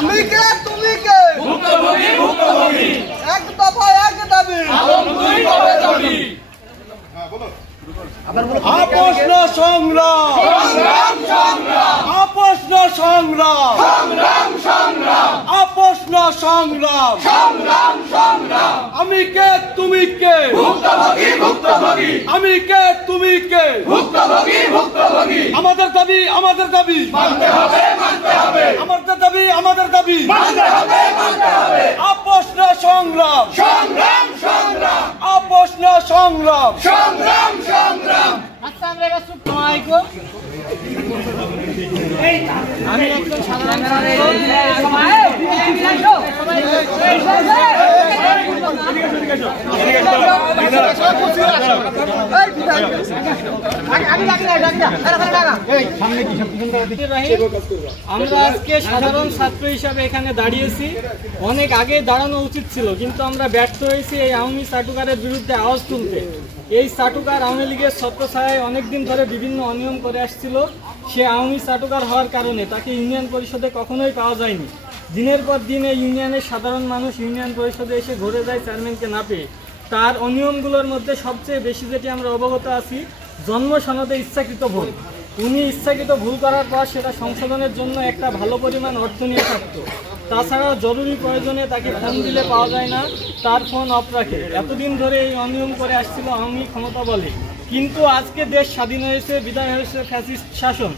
আমি কে তুমি কে ভুক্তভোগী ভুক্তভোগী এক দফা এক দাবি আলম তুই কবে যাবি আপোষ না সংগ্রাম সংগ্রাম সংগ্রাম আপোষ না সংগ্রাম সংগ্রাম সংগ্রাম আপোষ না সংগ্রাম সংগ্রাম সংগ্রাম আমি কে তুমি কে ভুক্তভোগী ভুক্তভোগী আমি কে তুমি কে ভুক্তভোগী ভুক্তভোগী আমাদের দাবি মানতে হবে আমাদের দাবি মানতে হবে আপোষ না সংগ্রাম সংগ্রাম সংগ্রাম আপোষ না সংগ্রাম সংগ্রাম সংগ্রাম আমি একজন সাধারণ আমরা আজকে সাধারণ ছাত্র হিসাবে এখানে দাঁড়িয়েছি। অনেক আগে দাঁড়ানো উচিত ছিল, কিন্তু আমরা ব্যর্থ হয়েছি এই আওয়ামী চাটুকারের বিরুদ্ধে আওয়াজ তুলতে। এই চাটুকার আওয়ামী লীগের ছত্রছায়ায় অনেকদিন ধরে বিভিন্ন অনিয়ম করে আসছিল। সে আওয়ামী চাটুকার হওয়ার কারণে তাকে ইউনিয়ন পরিষদে কখনোই পাওয়া যায়নি। দিনের পর দিন এই ইউনিয়নের সাধারণ মানুষ ইউনিয়ন পরিষদে এসে ঘুরে যায় চেয়ারম্যানকে না পেয়ে। তার অনিয়মগুলোর মধ্যে সবচেয়ে বেশি যেটি আমরা অবগত আছি, জন্ম সনদে ইচ্ছাকৃত ভুল। উনি ইচ্ছাকৃত ভুল করার পর সেটা সংশোধনের জন্য একটা ভালো পরিমাণ অর্থ নিয়ে থাকত। তাছাড়াও জরুরি প্রয়োজনে তাকে ফোন দিলে পাওয়া যায় না, তার ফোন অফ রাখে। এতদিন ধরে এই অনিয়ম করে আসছিল আওয়ামী ক্ষমতা বলে। কিন্তু আজকে দেশ স্বাধীন হয়েছে, বিদায় হয়েছে ফ্যাসিস্ট শাসন।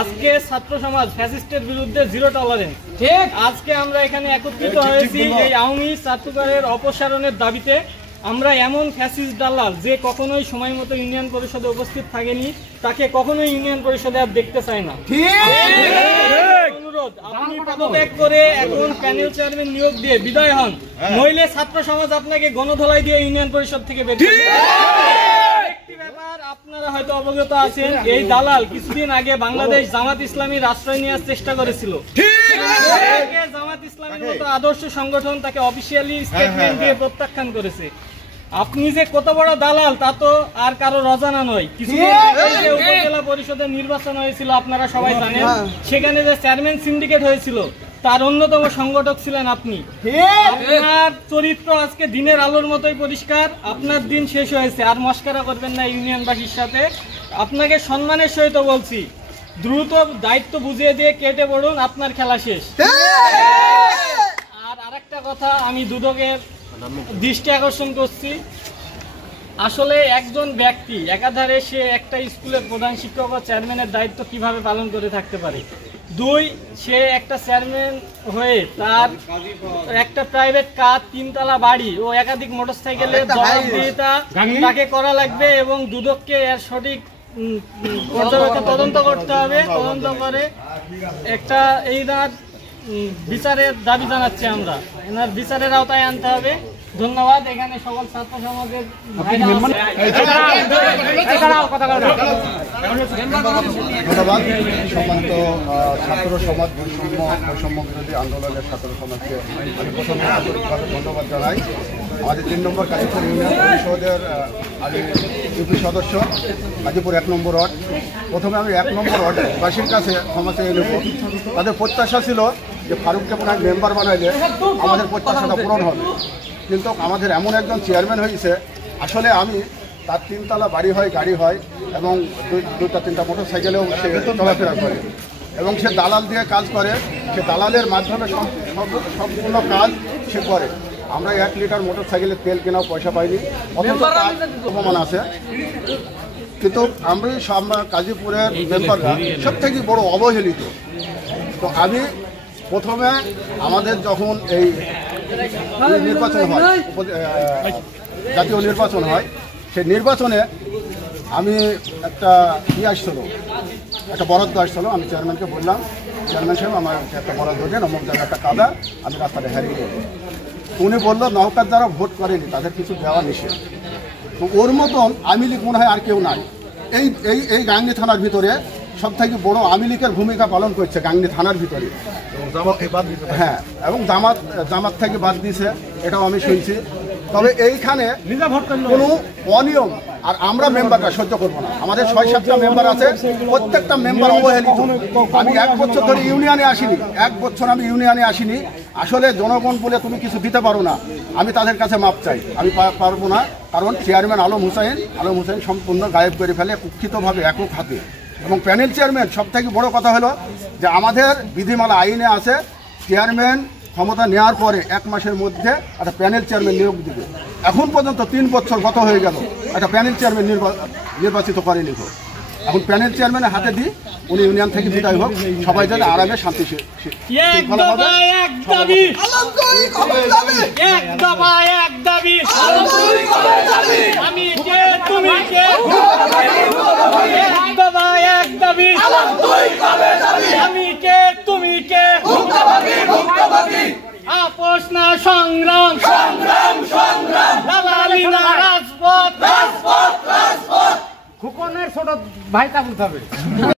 আজকে ছাত্র সমাজ ফ্যাসিস্টের বিরুদ্ধে জিরো টলারেন্স। ঠিক আজকে আমরা এখানে একত্রিত হয়েছি এই আওয়ামী চাটুকারের অপসারণের দাবিতে। আমরা এমন ফ্যাসিস্ট দালাল যে কখনোই সময় মতো ইউনিয়ন পরিষদে উপস্থিত থাকেনি, তাকে কখনোই ইউনিয়ন পরিষদে আর দেখতে চায় না। অনুরোধ, আপনি পদত্যাগ করে এখন প্যানেল চেয়ারম্যান নিয়োগ দিয়ে বিদায় হন, নইলে ছাত্র সমাজ আপনাকে গণধোলাই দিয়ে ইউনিয়ন পরিষদ থেকে বের করে দেবে। একটি ব্যাপার আপনারা হয়তো অবগত আছেন, এই দালাল কিছুদিন আগে বাংলাদেশ জামাত ইসলামীর আশ্রয় নেওয়ার চেষ্টা করেছিল। জামাত ইসলামীর মতো আদর্শ সংগঠন তাকে অফিসিয়ালি স্টেটমেন্ট দিয়ে প্রত্যাখ্যান করেছে। আপনি যে কত বড় দালাল তা তো আর কারো অজানা নয়। কিছুদিন আগে যে উপজেলা পরিষদের নির্বাচন হয়েছিল আপনারা সবাই জানেন, সেখানে যে চেয়ারম্যান সিন্ডিকেট হয়েছিল তার অন্যতম সংগঠক ছিলেন আপনি। আপনার চরিত্র আজকে দিনের আলোর মতোই পরিষ্কার। আপনার দিন শেষ হয়েছে, আর মস্কারা করবেন না ইউনিয়নবাসীর সাথে। আপনাকে সম্মানের সহিত বলছি, দ্রুত দায়িত্ব বুঝিয়ে দিয়ে কেটে পড়ুন, আপনার খেলা শেষ। আর আরেকটা কথা আমি দুদকের দৃষ্টি আকর্ষণ করছি। আসলে একজন ব্যক্তি একাধারে সে একটা স্কুলের প্রধান শিক্ষক ও চেয়ারম্যানের দায়িত্ব কিভাবে পালন করে থাকতে পারে? দুই, সে একটা চেয়ারম্যান হয়ে তার একটা প্রাইভেট কার, 3 তলা বাড়ি ও একাধিক মোটরসাইকেলের জবাবদিহিতা তাকে করা লাগবে, এবং দুদককে এর সঠিক পর্যবেক্ষণ তদন্ত করতে হবে। তদন্ত করে একটা এইনার বিচারের দাবি জানাচ্ছি আমরা, এনার বিচারের আওতায় আনতে হবে। ধন্যবাদ। এখানে সকল ছাত্র সমাজের ধন্যবাদ। সম্মানিত ছাত্র সমাজ বৈষম্য বিরোধী আন্দোলনের ছাত্র সমাজকে আমি প্রথমে ধন্যবাদ জানাই। আমাদের 3 নম্বর কাজীপুর ইউনিয়ন পরিষদের আমি ইউপি সদস্য, কাজীপুর 1 নম্বর ওয়ার্ড। প্রথমে আমি 1 নম্বর ওয়ার্ডবাসীর কাছে ক্ষমা চেয়ে নেব। তাদের প্রত্যাশা ছিল যে ফারুককে পুনঃ মেম্বার বানাইলে আমাদের প্রত্যাশাটা পূরণ হবে, কিন্তু আমাদের এমন একজন চেয়ারম্যান হয়েছে, আসলে আমি তার 3 তলা বাড়ি হয়, গাড়ি হয়, এবং 2-3টা মোটরসাইকেলেও সে চলাফেরা করে, এবং সে দালাল দিয়ে কাজ করে। সে দালালের মাধ্যমে সম্পূর্ণ কাজ সে করে। আমরা 1 লিটার মোটরসাইকেলের তেল কেনাও পয়সা পাইনি, অথচ অপমান আছে। কিন্তু আমরা কাজীপুরের মেম্বাররা সব থেকে বড় অবহেলিত। তো আমি প্রথমে আমাদের যখন এই নির্বাচন হয়, জাতীয় নির্বাচন হয়, সেই নির্বাচনে আমি একটা আসছিল, একটা বরাদ্দ আসছিল। আমি চেয়ারম্যানকে বললাম, চেয়ারম্যান সাহেব আমার একটা বরাদ্দ দেন, অমুক জায়গায় একটা কাদা, আমি রাস্তাটা হারিয়ে দেবো। উনি বললো নৌকার যারা ভোট করেনি তাদের কিছু দেওয়া নিষেধ। তো ওর মতন আওয়ামী লীগ মনে হয় আর কেউ নাই এই গাংনী থানার ভিতরে। সব থেকে বড় আওয়ামী লীগের ভূমিকা পালন করছে গাংনী থানার ভিতরে। হ্যাঁ, এবং জামাত থেকে বাদ দিয়েছে, এটাও আমি শুনছি। তবে এইখানে কোনো অনিয়ম আর আমরা মেম্বাররা সহ্য করবো না। আমাদের 6-7টা মেম্বার আছে, প্রত্যেকটা মেম্বার অবহেলিত। আমি 1 বছর ধরে ইউনিয়নে আসিনি, 1 বছর আমি ইউনিয়নে আসিনি। আসলে জনগণ বলে তুমি কিছু দিতে পারো না, আমি তাদের কাছে মাপ চাই। আমি পারবো না, কারণ চেয়ারম্যান আলম হোসেন সম্পূর্ণ গায়েব করে ফেলে কুক্ষিতভাবে একক হাতে। এবং প্যানেল চেয়ারম্যান, সব থেকে বড় কথা হলো যে আমাদের বিধিমালা আইনে আছে চেয়ারম্যান ক্ষমতা নেওয়ার পরে 1 মাসের মধ্যে একটা প্যানেল চেয়ারম্যান নিয়োগ দিবে। এখন পর্যন্ত 3 বছর গত হয়ে গেল, একটা প্যানেল চেয়ারম্যান নির্বাচিত করেনি। এখন প্যানেল চেয়ারম্যানের হাতে দিই, উনি ইউনিয়ন থেকে বিদায় হোক, সবাই যেন আরামে শান্তি আপোষ না সংগ্রাম, সংগ্রাম সংগ্রাম, দালালি না রাজপথ, রাজপথ রাজপথ। খুকনের ছোট ভাইটা বলতে হবে।